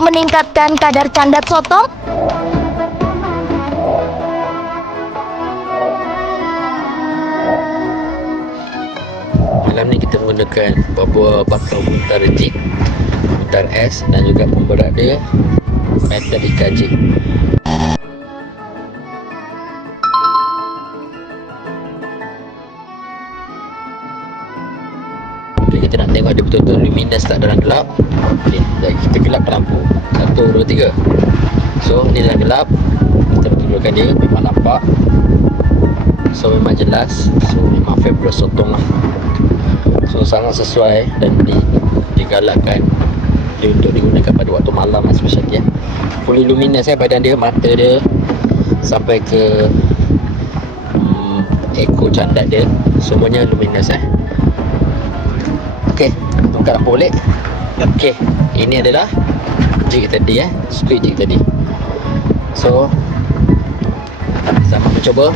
meningkatkan kadar candat sotong. Malam ni kita menggunakan beberapa batang buntar jig, buntar S dan juga pemberat dia Metallica jig. Okay, kita nak tengok dia betul-betul luminous tak dalam gelap. Okay, kita gelap lampu 1, 2, 3. So ni dah gelap, kita tunjukkan dia memang nampak. So memang jelas. So memang favorite sotong lah. So sangat sesuai dan digalakkan dia untuk digunakan pada waktu malam especially ya. Fully luminous badan dia, mata dia sampai ke ekor candat dia semuanya luminous Okey, buka lampu balik. Okey, ini adalah jig tadi split jig tadi. So sama mencuba